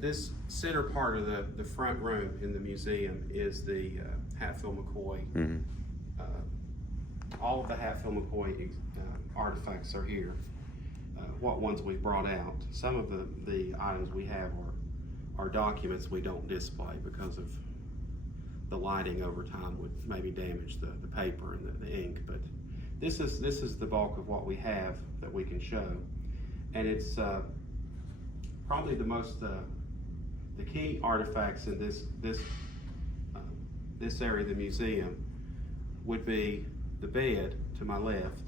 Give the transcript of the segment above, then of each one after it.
this center part of the front room in the museum is the Hatfield McCoy. Mm-hmm. All of the Hatfield McCoy artifacts are here. What ones we brought out. Some of the items we have are documents we don't display because of the lighting over time would maybe damage the paper and the ink. But this is the bulk of what we have that we can show, and it's probably the most the key artifacts in this area of the museum would be the bed to my left.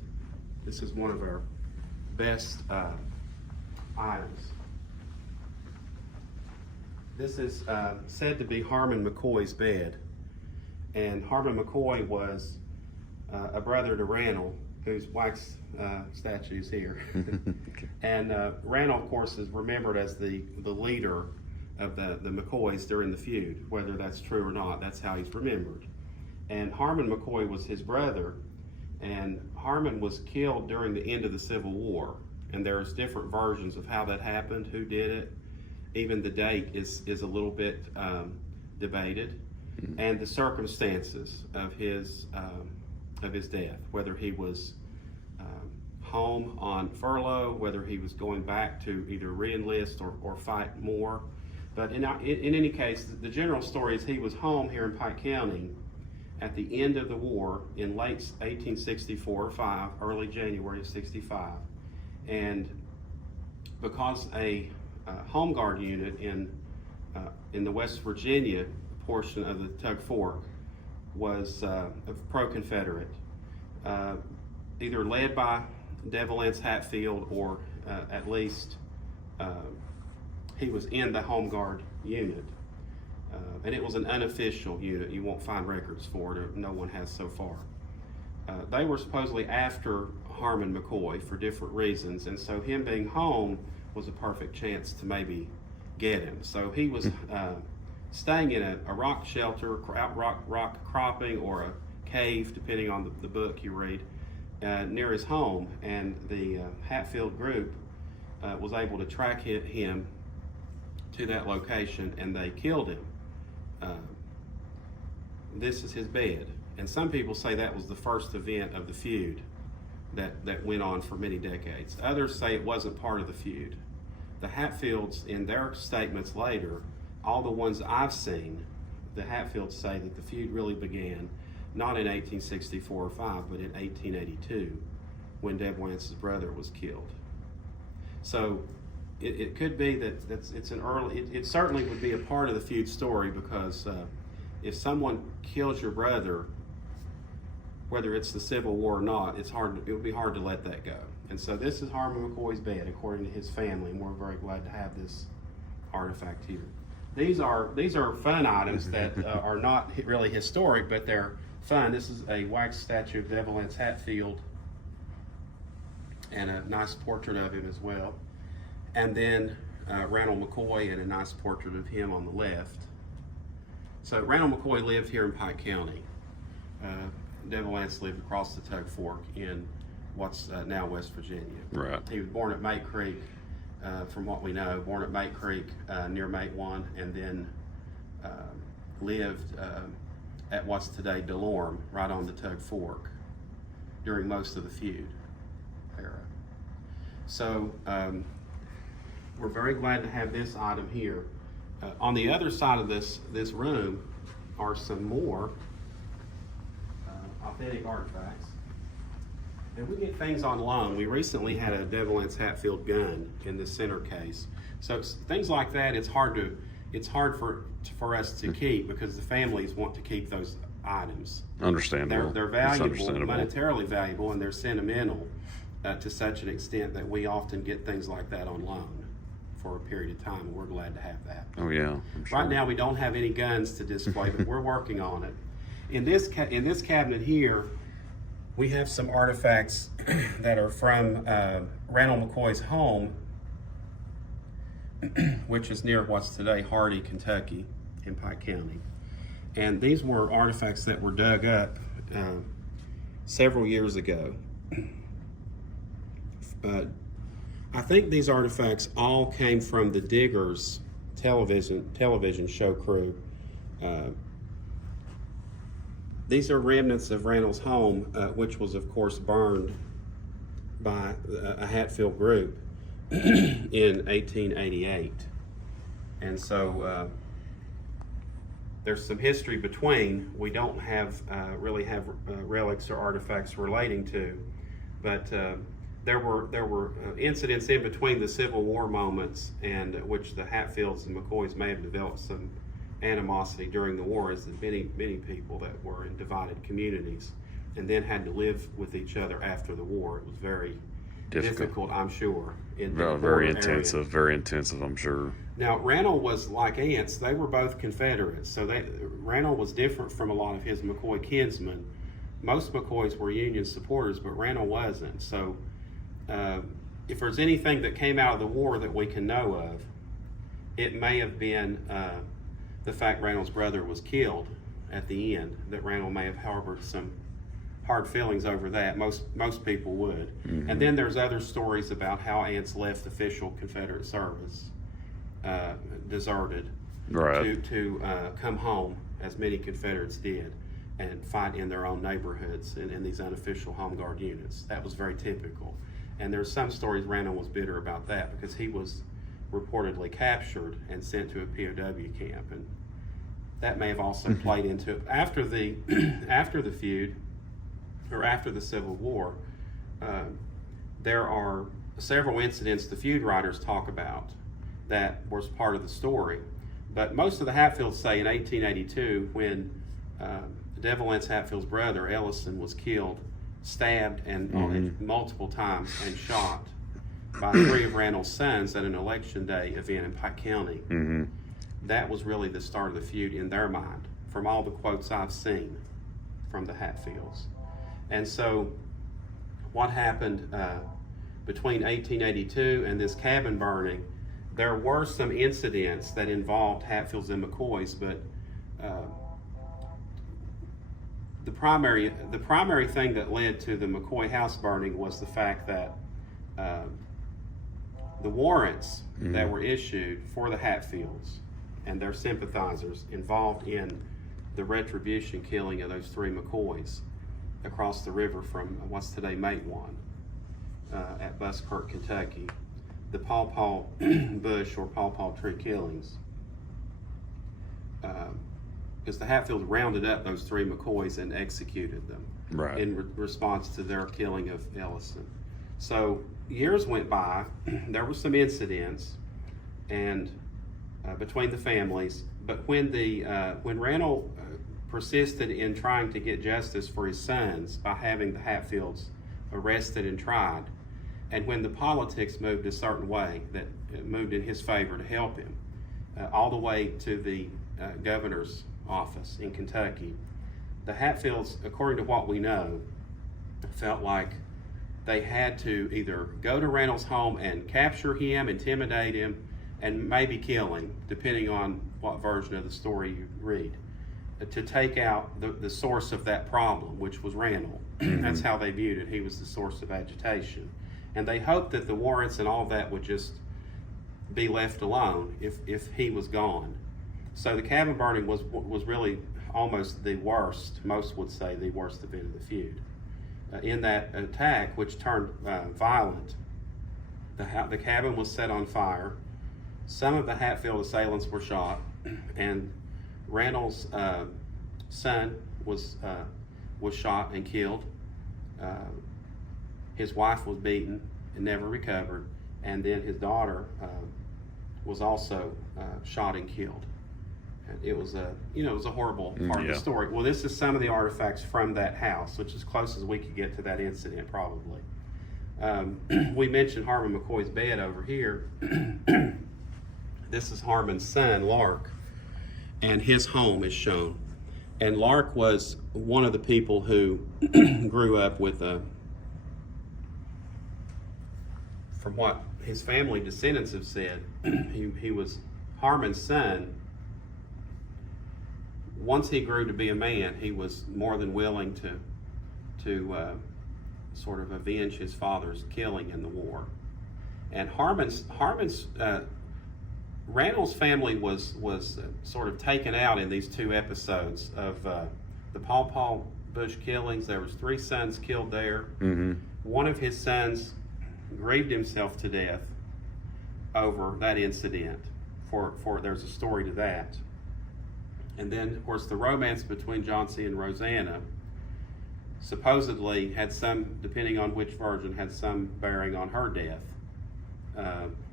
This is one of our best items. This is said to be Harmon McCoy's bed, and Harmon McCoy was a brother to Randall, whose wax statue is here. Okay. And Randall, of course, is remembered as the leader of the McCoys during the feud. Whether that's true or not, that's how he's remembered. And Harmon McCoy was his brother, and Harmon was killed during the end of the Civil War. And there's different versions of how that happened, who did it. Even the date is a little bit debated, and the circumstances of his death, whether he was home on furlough, whether he was going back to either re-enlist or fight more. But in any case, the general story is he was home here in Pike County at the end of the war in late 1864 or 5, early January of 65. And because a home guard unit in the West Virginia portion of the Tug Fork was pro-Confederate, either led by Devil Anse Hatfield or at least he was in the home guard unit. And it was an unofficial unit. You won't find records for it, or no one has so far. They were supposedly after Harmon McCoy for different reasons, and so him being home was a perfect chance to maybe get him. So he was staying in a rock shelter, rock cropping, or a cave, depending on the book you read, near his home, and the Hatfield group was able to track him to that location, and they killed him. This is his bed, and some people say that was the first event of the feud that went on for many decades. Others say it wasn't part of the feud. The Hatfields, in their statements later, all the ones I've seen, the Hatfields say that the feud really began not in 1864 or 5, but in 1882, when Devil Anse's brother was killed. So it could be that it's an early. It certainly would be a part of the feud story, because if someone kills your brother, whether it's the Civil War or not, it would be hard to let that go. And so this is Harmon McCoy's bed, according to his family, and we're very glad to have this artifact here. These are fun items that are not really historic, but they're fun. This is a wax statue of Devil Anse Hatfield, and a nice portrait of him as well. And then Randall McCoy, and a nice portrait of him on the left. So Randall McCoy lived here in Pike County. Devil Anse lived across the Tug Fork in what's now West Virginia. Right. He was born at Mate Creek, from what we know, born at Mate Creek near Mate 1, and then lived at what's today Delorme, right on the Tug Fork, during most of the feud era. So we're very glad to have this item here. On the other side of this room are some more authentic artifacts. And we get things on loan. We recently had a Devil Anse Hatfield gun in the center case. So things like that, it's hard for us to keep, because the families want to keep those items. Understandable. They're It's valuable, understandable. monetarily valuable, and they're sentimental to such an extent that we often get things like that on loan for a period of time, and we're glad to have that. Oh yeah. I'm sure. Right now we don't have any guns to display, but we're working on it. In this cabinet here, we have some artifacts that are from Randall McCoy's home, which is near what's today Hardy, Kentucky, in Pike County. And these were artifacts that were dug up several years ago. I think these artifacts all came from the diggers television show crew. These are remnants of Randall's home, which was, of course, burned by a Hatfield group in 1888. And so there's some history between. We don't have really have relics or artifacts relating to, but there were incidents in between the Civil War moments, and which the Hatfields and McCoys may have developed some animosity during the war, as many people that were in divided communities and then had to live with each other after the war. It was very difficult, I'm sure. Very intensive, I'm sure. Now, Randall was like ants. They were both Confederates, so Randall was different from a lot of his McCoy kinsmen. Most McCoys were Union supporters, but Randall wasn't. So if there's anything that came out of the war that we can know of, it may have been the fact Randall's brother was killed at the end, that Randall may have harbored some hard feelings over that. Most people would. Mm-hmm. And then there's other stories about how ants left official Confederate service, deserted, right, to come home, as many Confederates did, and fight in their own neighborhoods in these unofficial home guard units. That was very typical. And there's some stories Randall was bitter about that because he was reportedly captured and sent to a POW camp, and that may have also played into it. After the feud, or after the Civil War, there are several incidents the feud writers talk about that was part of the story. But most of the Hatfields say in 1882, when Devil Anse Hatfield's brother Ellison was killed, stabbed and multiple times and shot by 3 of Randall's sons at an election day event in Pike County. Mm-hmm. That was really the start of the feud in their mind, from all the quotes I've seen from the Hatfields. And so what happened between 1882 and this cabin burning, there were some incidents that involved Hatfields and McCoys, but the primary thing that led to the McCoy house burning was the fact that the warrants that were issued for the Hatfields and their sympathizers involved in the retribution killing of those 3 McCoys across the river from what's today Matewan at Buskirk, Kentucky. The pawpaw bush or pawpaw tree killings. Because the Hatfields rounded up those 3 McCoys and executed them in response to their killing of Ellison. So years went by, there were some incidents and between the families, but when Randall persisted in trying to get justice for his sons by having the Hatfields arrested and tried, and when the politics moved a certain way that it moved in his favor to help him, all the way to the governor's office in Kentucky, the Hatfields, according to what we know, felt like they had to either go to Randall's home and capture him, intimidate him, and maybe kill him, depending on what version of the story you read, to take out the source of that problem, which was Randall. That's how they viewed it. He was the source of agitation. And they hoped that the warrants and all that would just be left alone if he was gone. So the cabin burning was really almost the worst, most would say the worst event of the feud. In that attack, which turned violent, the cabin was set on fire. Some of the Hatfield assailants were shot, and Randall's son was shot and killed. His wife was beaten and never recovered, and then his daughter was also shot and killed. It was a horrible part of the story. Well, this is some of the artifacts from that house, which is as close as we could get to that incident, probably. We mentioned Harmon McCoy's bed over here. This is Harmon's son, Lark, and his home is shown. And Lark was one of the people who grew up with from what his family descendants have said, he was Harmon's son. Once he grew to be a man, he was more than willing to sort of avenge his father's killing in the war. And Harmon's Randall's family was sort of taken out in these two episodes of the Paw Bush killings. There was 3 sons killed there. Mm-hmm. One of his sons grieved himself to death over that incident. For there's a story to that. And then, of course, the romance between Johnsy and Rosanna supposedly had some, depending on which version, had some bearing on her death.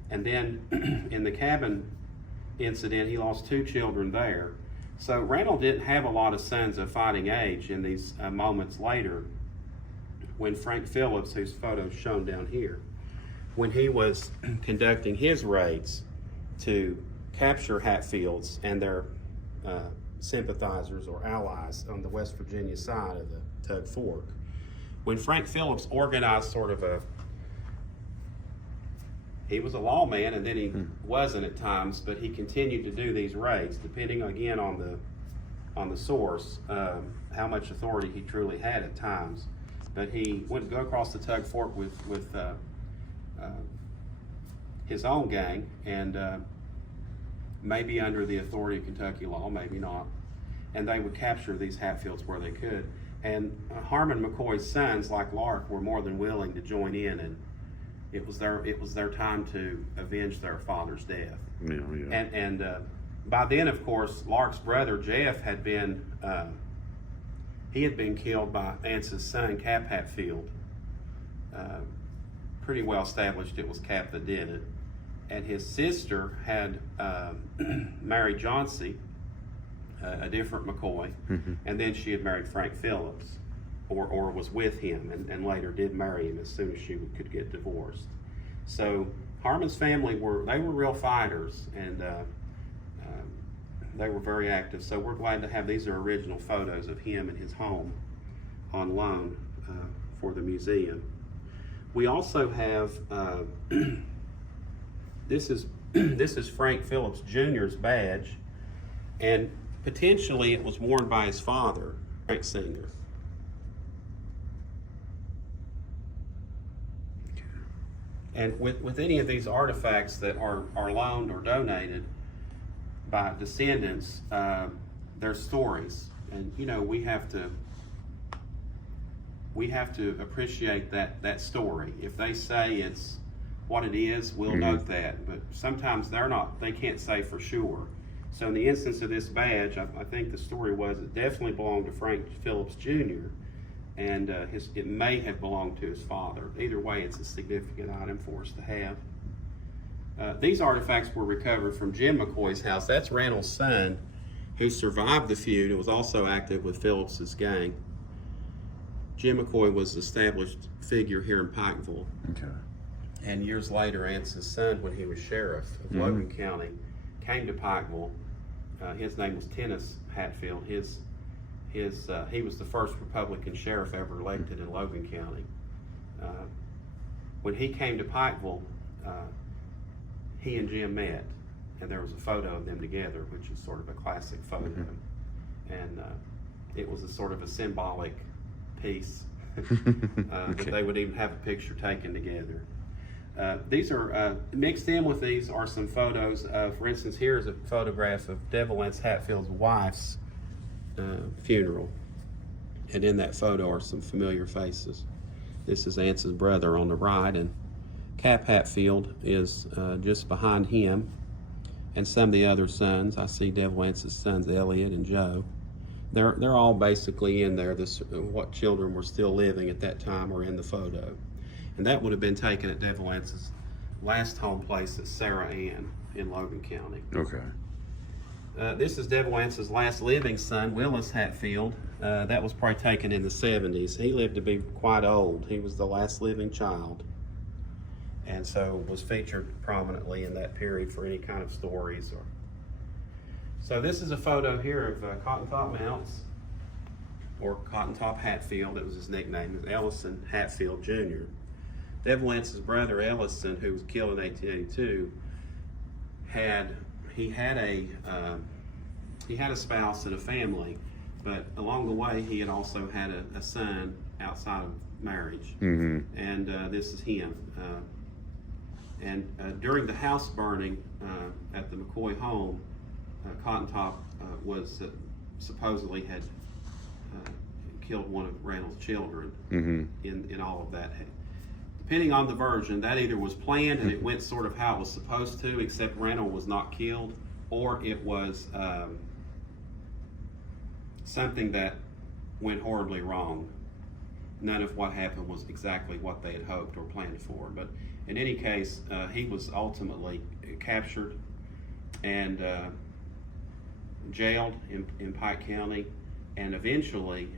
And then in the cabin incident, he lost 2 children there. So Randall didn't have a lot of sons of fighting age in these moments later when Frank Phillips, whose photo is shown down here, when he was conducting his raids to capture Hatfields and their sympathizers or allies on the West Virginia side of the Tug Fork. When Frank Phillips organized sort of he was a lawman, and then he wasn't at times, but he continued to do these raids, depending again on the source, how much authority he truly had at times. But he would go across the Tug Fork with his own gang, and maybe under the authority of Kentucky law, maybe not. And they would capture these Hatfields where they could. And Harmon McCoy's sons, like Lark, were more than willing to join in, and it was their time to avenge their father's death. Yeah. And by then, of course, Lark's brother Jeff had been killed by Ance's son, Cap Hatfield. Pretty well established it was Cap that did it. And his sister had married Johnsy, a different McCoy, and then she had married Frank Phillips, or was with him, and later did marry him as soon as she could get divorced. So Harmon's family were real fighters, and they were very active. So we're glad to have, these are original photos of him and his home on loan for the museum. We also have this is Frank Phillips Jr.'s badge, and potentially it was worn by his father, Frank Singer. And with any of these artifacts that are loaned or donated by descendants, there's stories, and we have to appreciate that story. If they say it's what it is, we'll note that, but sometimes they can't say for sure. So in the instance of this badge, I think the story was it definitely belonged to Frank Phillips Jr., and it may have belonged to his father. Either way, it's a significant item for us to have. These artifacts were recovered from Jim McCoy's house. That's Randall's son, who survived the feud and was also active with Phillips's gang. Jim McCoy was an established figure here in Pikeville. Okay. And years later, Ance's son, when he was sheriff of Logan County, came to Pikeville. His name was Tennis Hatfield. He was the first Republican sheriff ever elected in Logan County. When he came to Pikeville, he and Jim met, and there was a photo of them together, which is sort of a classic photo. And it was a sort of a symbolic piece that they would even have a picture taken together. These are mixed in with these are some photos of, for instance, here is a photograph of Devil Anse Hatfield's wife's funeral, and in that photo are some familiar faces. This is Ance's brother on the right, and Cap Hatfield is just behind him, and some of the other sons. I see Devil Ance's sons, Elliot and Joe. They're all basically in there. What children were still living at that time are in the photo. And that would have been taken at Devil Ance's last home place at Sarah Ann in Logan County. Okay. This is Devil Ance's last living son, Willis Hatfield. That was probably taken in the 70s. He lived to be quite old. He was the last living child, and so was featured prominently in that period for any kind of stories. So this is a photo here of Cotton Top Mounts, or Cotton Top Hatfield. That was his nickname. It was Ellison Hatfield Jr. Devil Ance's brother Ellison, who was killed in 1882, had a spouse and a family, but along the way he had also had a son outside of marriage. And this is him. And during the house burning at the McCoy home, Cotton Top was supposedly had killed one of Randall's children in all of that. Depending on the version, that either was planned and it went sort of how it was supposed to, except Randall was not killed, or it was something that went horribly wrong. None of what happened was exactly what they had hoped or planned for. But in any case, he was ultimately captured and jailed in Pike County, and eventually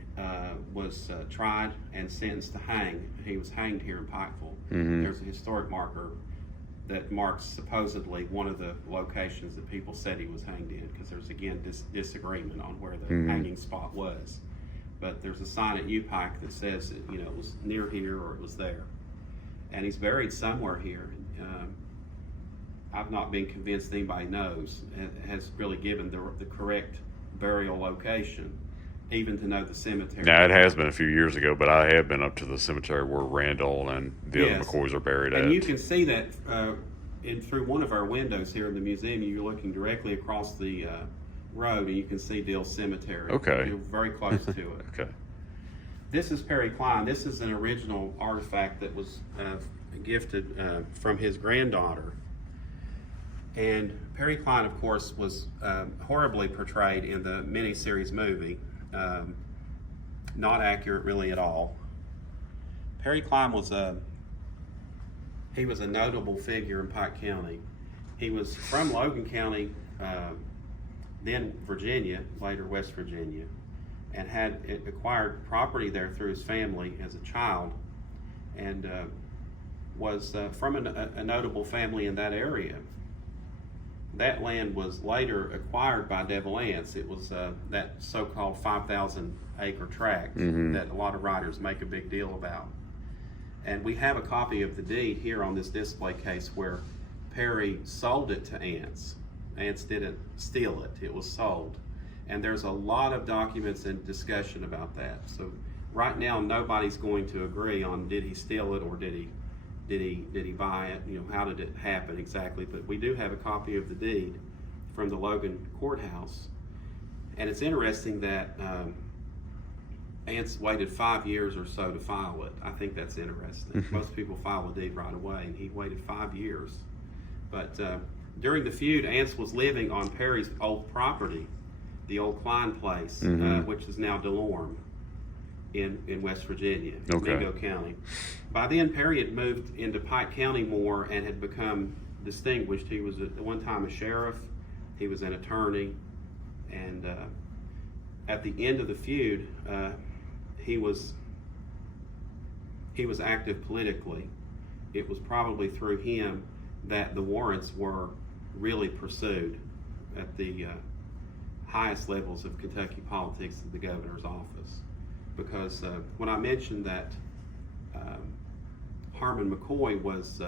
was tried and sentenced to hang. He was hanged here in Pikeville. There's a historic marker that marks supposedly one of the locations that people said he was hanged in, because there's again disagreement on where the hanging spot was. But there's a sign at U-Pike that says it was near here or it was there. And he's buried somewhere here. I've not been convinced anybody knows, has really given the correct burial location, even to know the cemetery. Now, it has been a few years ago, but I have been up to the cemetery where Randall and the other McCoys are buried at. And you can see that through one of our windows here in the museum. You're looking directly across the road, and you can see Dill's cemetery. Okay. You're very close to it. Okay. This is Perry Klein. This is an original artifact that was gifted from his granddaughter. And Perry Klein, of course, was horribly portrayed in the miniseries movie. Not accurate really at all. Perry Klein was a notable figure in Pike County. He was from Logan County, then Virginia, later West Virginia, and had acquired property there through his family as a child, and was from a notable family in that area. That land was later acquired by Devil Anse. It was that so-called 5,000 acre tract that a lot of writers make a big deal about. And we have a copy of the deed here on this display case where Perry sold it to Anse. Anse didn't steal it, it was sold. And there's a lot of documents and discussion about that. So right now nobody's going to agree on did he steal it or did he buy it? How did it happen exactly? But we do have a copy of the deed from the Logan courthouse. And it's interesting that Anse waited 5 years or so to file it. I think that's interesting. Most people file a deed right away, and he waited 5 years. But during the feud, Anse was living on Perry's old property, the old Klein place, which is now DeLorme in West Virginia, in Mingo County. By then, Perry had moved into Pike County more and had become distinguished. He was at one time a sheriff, he was an attorney, and at the end of the feud, he was active politically. It was probably through him that the warrants were really pursued at the highest levels of Kentucky politics in the governor's office. Because when I mentioned that Harmon McCoy was,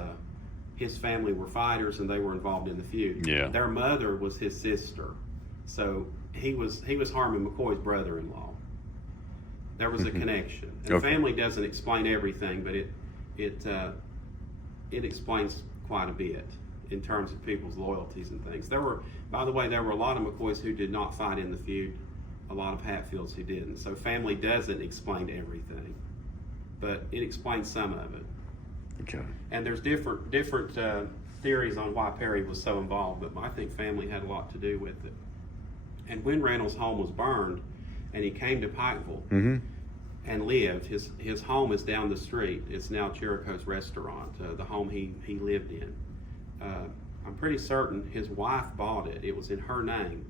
his family were fighters and they were involved in the feud. Yeah. Their mother was his sister. So he was Harmon McCoy's brother-in-law. There was a connection. And the family doesn't explain everything, but it explains quite a bit in terms of people's loyalties and things. By the way, there were a lot of McCoys who did not fight in the feud, a lot of Hatfields who didn't. So family doesn't explain everything, but it explains some of it. Okay. And there's different theories on why Perry was so involved, but I think family had a lot to do with it. And when Randall's home was burned, and he came to Pikeville and lived, his home is down the street. It's now Chirico's Restaurant, the home he lived in. I'm pretty certain his wife bought it. It was in her name.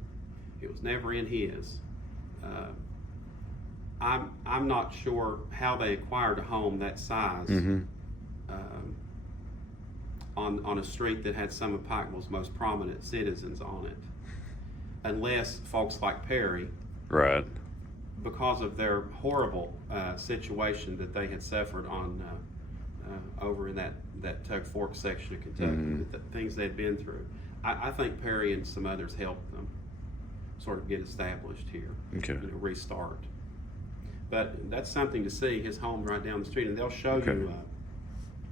It was never in his. I'm not sure how they acquired a home that size on a street that had some of Pikeville's most prominent citizens on it, unless folks like Perry, right, because of their horrible situation that they had suffered on over in that Tug Fork section of Kentucky, the things they'd been through. I think Perry and some others helped them sort of get established here, restart. But that's something to see, his home right down the street, and they'll show you,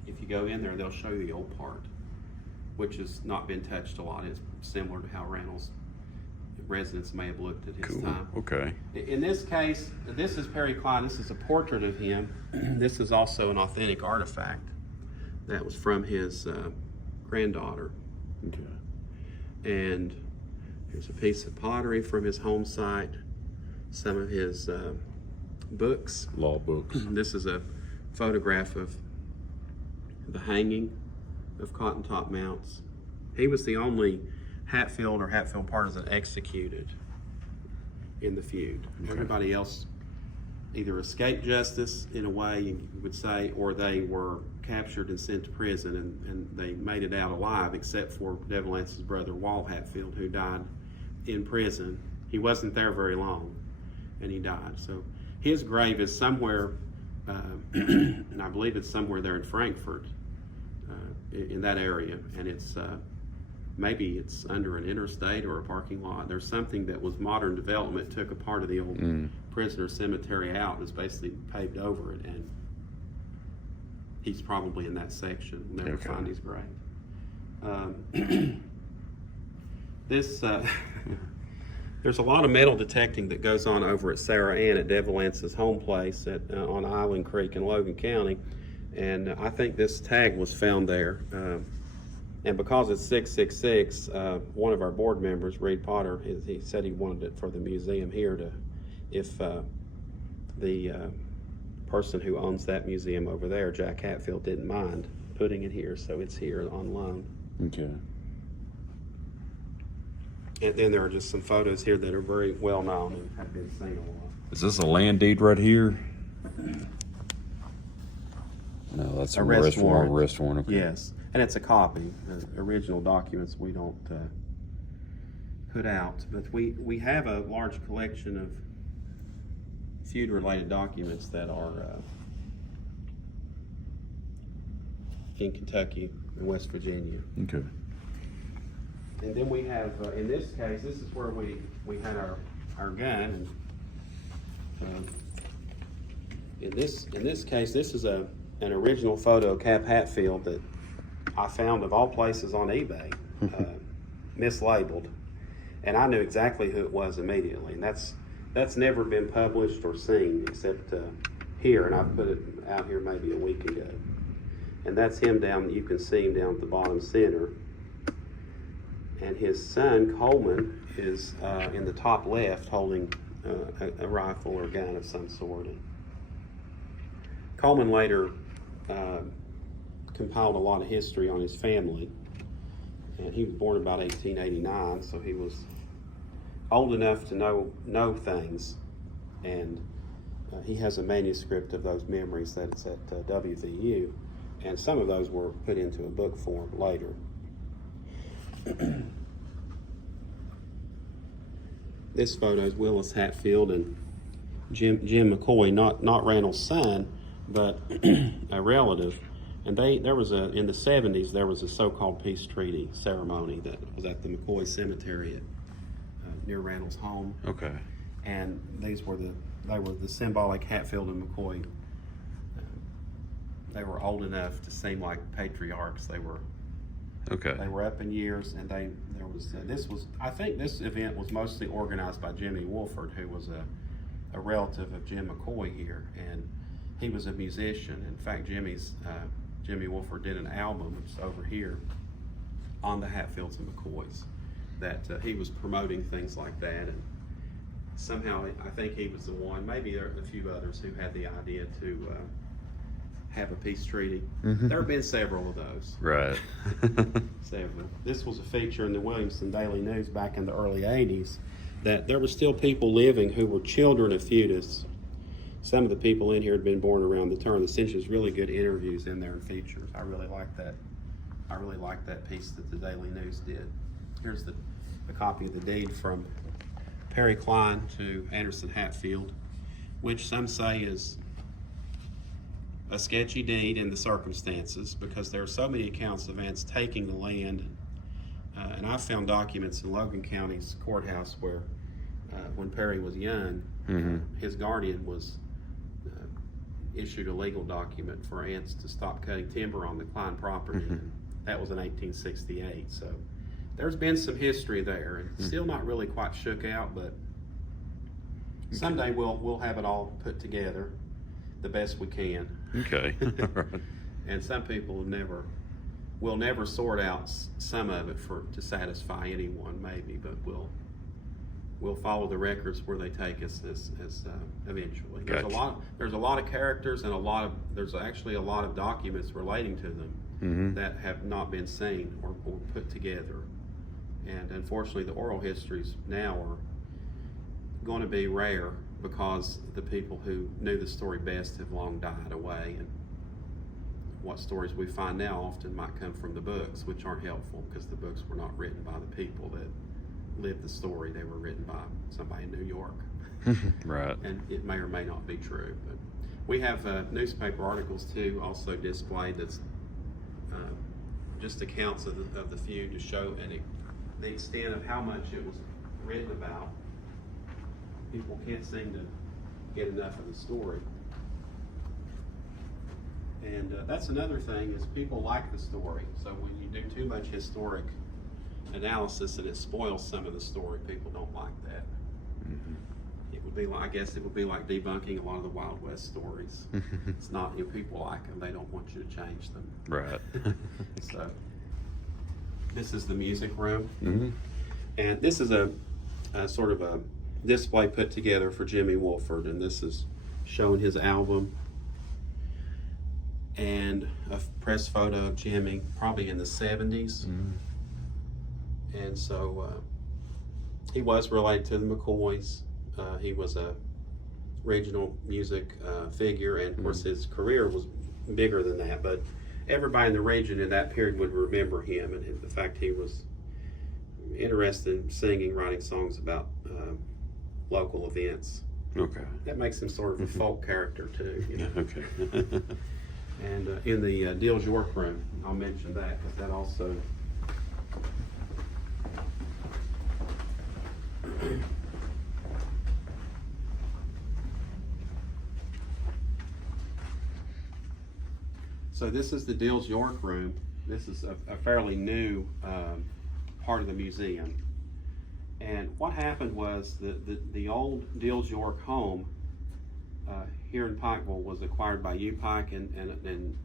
if you go in there, they'll show you the old part. which has not been touched a lot. It's similar to how Randall's residents may have looked at his Cool. time. Okay. In this case, this is Perry Klein. This is a portrait of him. This is also an authentic artifact that was from his granddaughter. Okay. And here's a piece of pottery from his home site, some of his books. Law books. This is a photograph of the hanging of Cotton Top Mounts. He was the only Hatfield or Hatfield partisan executed in the feud. Okay. Everybody else either escaped justice in a way you would say, or they were captured and sent to prison, and they made it out alive, except for Devil Lance's brother Wall Hatfield, who died in prison. He wasn't there very long, and he died. So his grave is somewhere, and I believe it's somewhere there in Frankfurt, in that area, and it's maybe it's under an interstate or a parking lot. There's something that was modern development, took a part of the old prisoner cemetery out, and is basically paved over it, and he's probably in that section. We'll never find his grave. There's a lot of metal detecting that goes on over at Sarah Ann at Devil Lance's home place on Island Creek in Logan County, and I think this tag was found there. And because it's 666, one of our board members, Reed Potter, he said he wanted it for the museum here if the person who owns that museum over there, Jack Hatfield, didn't mind putting it here, so it's here on loan. Okay. And then there are just some photos here that are very well known and have been seen a lot. Is this a land deed right here? No, that's a arrest warrant. Arrest warrant. Okay. Yes, and it's a copy. The original documents we don't put out, but we have a large collection of feud-related documents that are in Kentucky and West Virginia. Okay. And then we have, in this case, this is where we had our gun. And, in this case, this is an original photo of Cap Hatfield that I found of all places on eBay, mislabeled, and I knew exactly who it was immediately. And that's never been published or seen except here, and I put it out here maybe a week ago. And that's him down. You can see him down at the bottom center. And his son, Coleman, is in the top left holding a rifle or gun of some sort. And Coleman later compiled a lot of history on his family. And he was born about 1889, so he was old enough to know things. And he has a manuscript of those memories that's at WVU. And some of those were put into a book form later. This photo is Willis Hatfield and Jim McCoy, not Randall's son, but a relative. And there was in the 70s there was a so-called peace treaty ceremony that was at the McCoy Cemetery near Randall's home. Okay. And they were the symbolic Hatfield and McCoy. They were old enough to seem like patriarchs. They were. Okay. They were up in years, and I think this event was mostly organized by Jimmy Wolford, who was a relative of Jim McCoy here, and he was a musician. In fact, Jimmy Wolford did an album over here on the Hatfields and McCoys that he was promoting things like that, and somehow I think he was the one, maybe there are a few others who had the idea to have a peace treaty. Mm-hmm. There have been several of those. Right. Several. This was a feature in the Williamson Daily News back in the early 80s, that there were still people living who were children of feudists. Some of the people in here had been born around the turn of the century. There's really good interviews in there and features. I really like that. I really like that piece that the Daily News did. Here's the copy of the deed from Perry Klein to Anderson Hatfield, which some say is a sketchy deed in the circumstances, because there are so many accounts of ants taking the land. And I found documents in Logan County's courthouse where, when Perry was young, his guardian was issued a legal document for ants to stop cutting timber on the Klein property. That was in 1868. So there's been some history there, and still not really quite shook out, but someday we'll have it all put together the best we can. Okay. All right. And some people will never sort out some of it to satisfy anyone, maybe, but we'll follow the records where they take us as eventually. Gotcha. There's a lot of characters, and there's actually a lot of documents relating to them that have not been seen or put together. And unfortunately, the oral histories now are going to be rare because the people who knew the story best have long died away. And what stories we find now often might come from the books, which aren't helpful because the books were not written by the people that lived the story. They were written by somebody in New York. Right. And it may or may not be true. But we have newspaper articles too also displayed that's just accounts of the feud to show the extent of how much it was written about. People can't seem to get enough of the story. And that's another thing, is people like the story. So when you do too much historic analysis and it spoils some of the story, people don't like that. It would be like, I guess it would be like debunking a lot of the Wild West stories. It's not, people like them, they don't want you to change them. Right. So this is the music room. And this is a sort of a display put together for Jimmy Wolford, and this is showing his album and a press photo of Jimmy probably in the 70s. And so he was related to the McCoys. He was a regional music figure, and of course his career was bigger than that, but everybody in the region in that period would remember him, and the fact he was interested in singing, writing songs about local events. Okay. That makes him sort of a folk character too. You know? Okay. And in the Dill's York room, I'll mention that because that also so this is the Dill's York room. This is a fairly new part of the museum. And what happened was the old Dill's York home here in Pikeville was acquired by U Pike and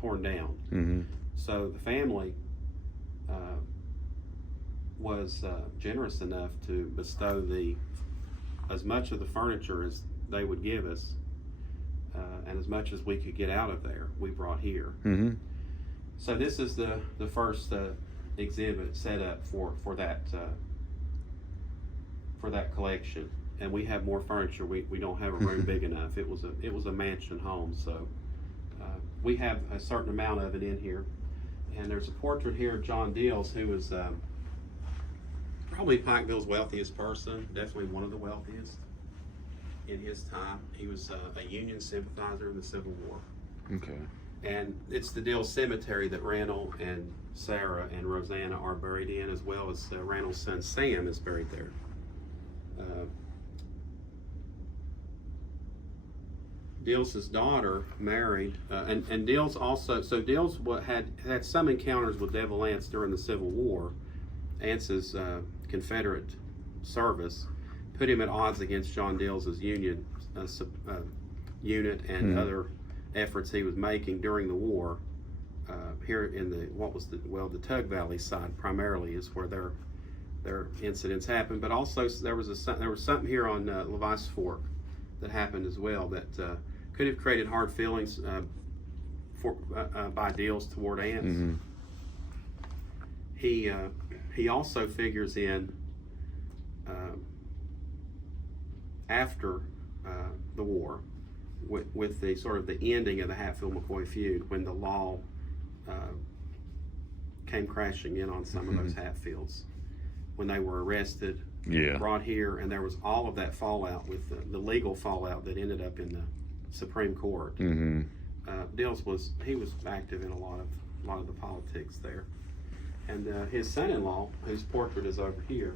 torn down. So the family was generous enough to bestow as much of the furniture as they would give us, and as much as we could get out of there, we brought here. So this is the first exhibit set up for that collection, and we have more furniture. We don't have a room big enough. It was a mansion home, so we have a certain amount of it in here. And there's a portrait here of John Dills, who was probably Pikeville's wealthiest person, definitely one of the wealthiest in his time. He was a Union sympathizer in the Civil War. Okay. And it's the Dills Cemetery that Randall and Sarah and Rosanna are buried in, as well as Randall's son Sam is buried there. Dills' daughter married, and Dills also, so Dills had some encounters with Devil Anse during the Civil War. Ance's Confederate service put him at odds against John Dills' Union unit and other efforts he was making during the war. Here in the Tug Valley side primarily is where their incidents happened, but also there was something here on Levice Fork that happened as well that could have created hard feelings by Dills toward Ants. He also figures in after the war with the sort of the ending of the Hatfield-McCoy feud, when the law came crashing in on some of those Hatfields, when they were arrested, brought here, and there was all of that fallout with the legal fallout that ended up in the Supreme Court. Dills was active in a lot of the politics there, and his son-in-law, whose portrait is over here,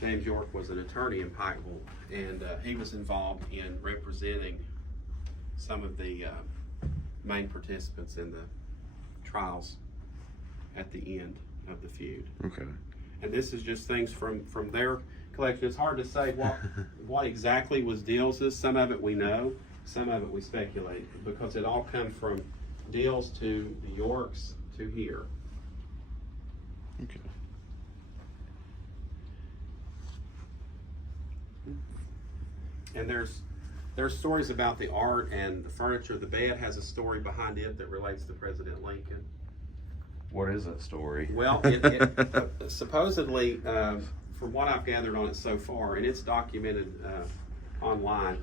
James York, was an attorney in Pikeville, and he was involved in representing some of the main participants in the trials at the end of the feud. Okay. And this is just things from their collection. It's hard to say what exactly was Dills's. Some of it we know, some of it we speculate, because it all comes from Dills to the Yorks to here. Okay. And there's stories about the art and the furniture. The bed has a story behind it that relates to President Lincoln. What is that story? Well, supposedly, from what I've gathered on it so far, and it's documented online,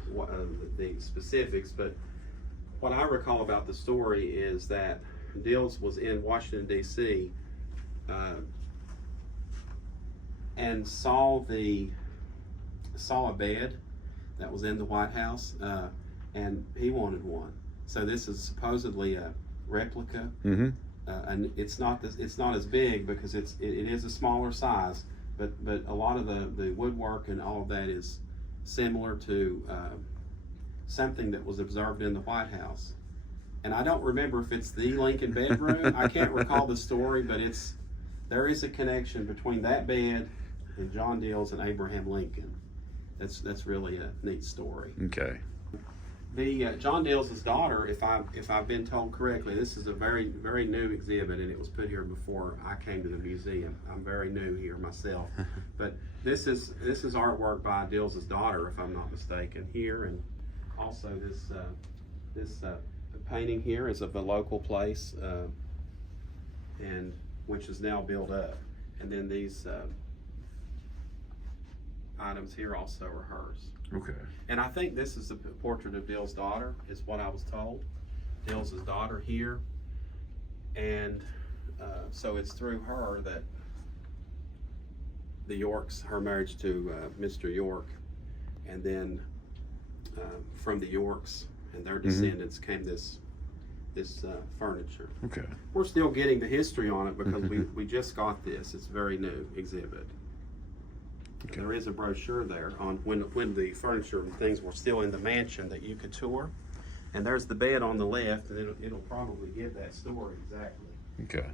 the specifics, but what I recall about the story is that Dills was in Washington, D.C., and saw a bed that was in the White House, and he wanted one. So this is supposedly a replica. Mm-hmm. And it's not as big because it is a smaller size, but a lot of the woodwork and all of that is similar to something that was observed in the White House. And I don't remember if it's the Lincoln bedroom. I can't recall the story, but there is a connection between that bed and John Dills and Abraham Lincoln. That's really a neat story. Okay. The John Dills' daughter, if I've been told correctly, this is a very, very new exhibit, and it was put here before I came to the museum. I'm very new here myself, but this is artwork by Dills' daughter, if I'm not mistaken, here, and also this painting here is of a local place, and which is now built up, and then these items here also are hers. Okay. And I think this is a portrait of Dills' daughter, is what I was told. Dills' daughter here. And so it's through her that the Yorks, her marriage to Mr. York, and then from the Yorks and their descendants came this furniture. Okay. We're still getting the history on it because we just got this. It's a very new exhibit. Okay. There is a brochure there on when the furniture and things were still in the mansion that you could tour. And there's the bed on the left, and it'll probably give that story exactly. Okay.